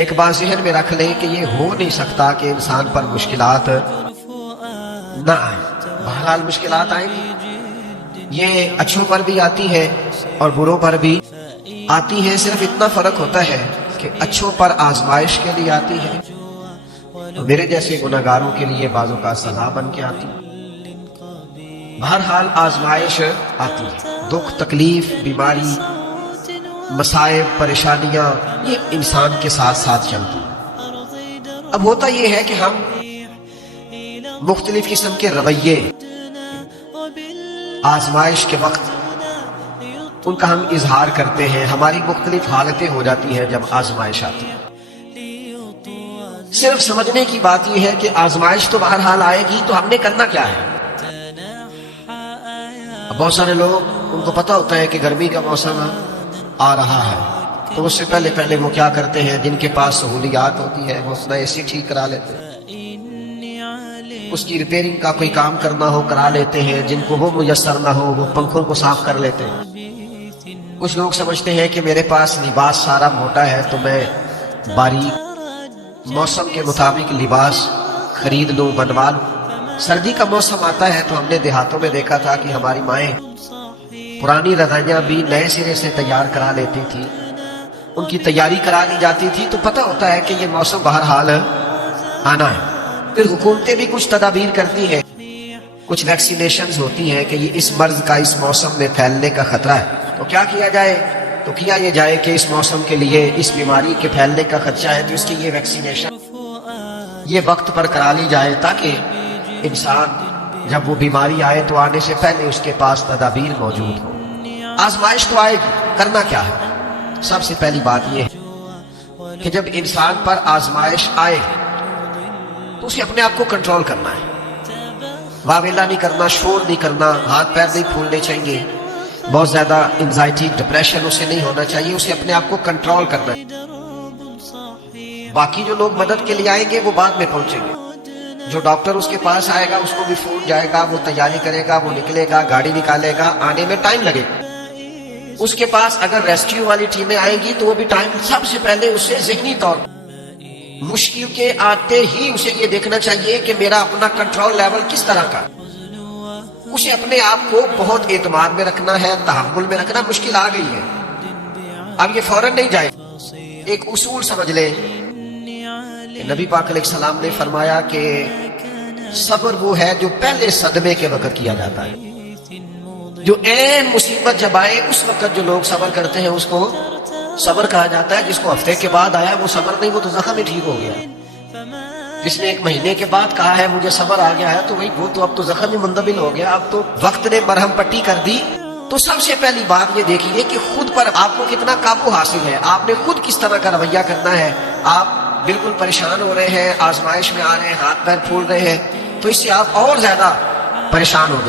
ایک بات ذہن میں رکھ لیں کہ یہ ہو نہیں سکتا کہ انسان پر مشکلات نہ آئیں۔ بہرحال مشکلات آئیں گی، یہ اچھوں پر بھی آتی ہے اور بروں پر بھی آتی ہے۔ صرف اتنا فرق ہوتا ہے کہ اچھوں پر آزمائش کے لیے آتی ہے، میرے جیسے گناہگاروں کے لیے بعضوں کا سزا بن کے آتی ہے۔ بہرحال آزمائش آتی ہے، دکھ، تکلیف، بیماری، مصائب، پریشانیاں، یہ انسان کے ساتھ ساتھ چلتی ہیں۔ اب ہوتا یہ ہے کہ ہم مختلف قسم کے رویے آزمائش کے وقت ان کا ہم اظہار کرتے ہیں، ہماری مختلف حالتیں ہو جاتی ہیں جب آزمائش آتی ہے۔ صرف سمجھنے کی بات یہ ہے کہ آزمائش تو بہرحال آئے گی، تو ہم نے کرنا کیا ہے؟ بہت سارے لوگ ان کو پتہ ہوتا ہے کہ گرمی کا موسم آ رہا ہے، تو اس سے پہلے وہ کیا کرتے ہیں، جن کے پاس سہولیات ہوتی ہے وہ اپنا اے سی ٹھیک کرا لیتے ہیں، اس کی ریپیئرنگ کا کوئی کام کرنا ہو کرا لیتے ہیں، جن کو وہ میسر نہ ہو وہ پنکھوں کو صاف کر لیتے ہیں۔ کچھ لوگ سمجھتے ہیں کہ میرے پاس لباس سارا موٹا ہے تو میں باریک موسم کے مطابق لباس خرید لوں، بنوا لوں۔ سردی کا موسم آتا ہے تو ہم نے دیہاتوں میں دیکھا تھا کہ ہماری مائیں پرانی رضائیاں بھی نئے سرے سے تیار کرا لیتی تھی، ان کی تیاری کرا لی جاتی تھی، تو پتہ ہوتا ہے کہ یہ موسم بہرحال آنا ہے۔ پھر حکومتیں بھی کچھ تدابیر کرتی ہیں، کچھ ویکسینیشنز ہوتی ہیں کہ یہ اس مرض کا اس موسم میں پھیلنے کا خطرہ ہے، تو کیا کیا جائے؟ تو کیا یہ جائے کہ اس موسم کے لیے اس بیماری کے پھیلنے کا خدشہ ہے تو اس کی یہ ویکسینیشن یہ وقت پر کرا لی جائے، تاکہ انسان جب وہ بیماری آئے تو آنے سے پہلے اس کے پاس تدابیر موجود ہو۔ آزمائش تو آئے گی، کرنا کیا ہے؟ سب سے پہلی بات یہ ہے کہ جب انسان پر آزمائش آئے تو اسے اپنے آپ کو کنٹرول کرنا ہے، واویلا نہیں کرنا، شور نہیں کرنا، ہاتھ پیر نہیں پھولنے چاہیے، بہت زیادہ انزائٹی، ڈپریشن اسے نہیں ہونا چاہیے، اسے اپنے آپ کو کنٹرول کرنا ہے۔ باقی جو لوگ مدد کے لیے آئیں گے وہ بعد میں پہنچیں گے، جو ڈاکٹر اس کے پاس آئے گا اس کو بھی فون جائے گا، وہ تیاری کرے گا، وہ نکلے گا، گاڑی نکالے گا، آنے میں ٹائم لگے گا۔ اس کے پاس اگر ریسکیو والی ٹیمیں آئیں گی تو وہ بھی ٹائم، سب سے پہلے اسے ذہنی طور پر مشکل کے آتے ہی اسے یہ دیکھنا چاہیے کہ میرا اپنا کنٹرول لیول کس طرح کا، اسے اپنے آپ کو بہت اعتماد میں رکھنا ہے، تحمل میں رکھنا۔ مشکل آ گئی ہے، اب یہ فوراً نہیں جائے۔ ایک اصول سمجھ لیں کہ نبی پاک علیہ السلام نے فرمایا کہ صبر وہ ہے جو پہلے صدمے کے وقت کیا جاتا ہے، جو عین مصیبت جب آئے اس وقت جو لوگ صبر کرتے ہیں اس کو صبر کہا جاتا ہے۔ جس کو ہفتے کے بعد آیا وہ صبر نہیں، وہ تو زخم ہی ٹھیک ہو گیا۔ جس نے ایک مہینے کے بعد کہا ہے مجھے صبر آ گیا ہے تو وہ تو اب تو زخم ہی مندمل ہو گیا، اب تو وقت نے مرہم پٹی کر دی۔ تو سب سے پہلی بات یہ دیکھیے کہ خود پر آپ کو کتنا قابو حاصل ہے، آپ نے خود کس طرح کا رویہ کرنا ہے۔ آپ بالکل پریشان ہو رہے ہیں، آزمائش میں آ رہے ہیں، ہاتھ پیر پھول رہے ہیں، تو اس سے آپ اور زیادہ پریشان ہو جائیں۔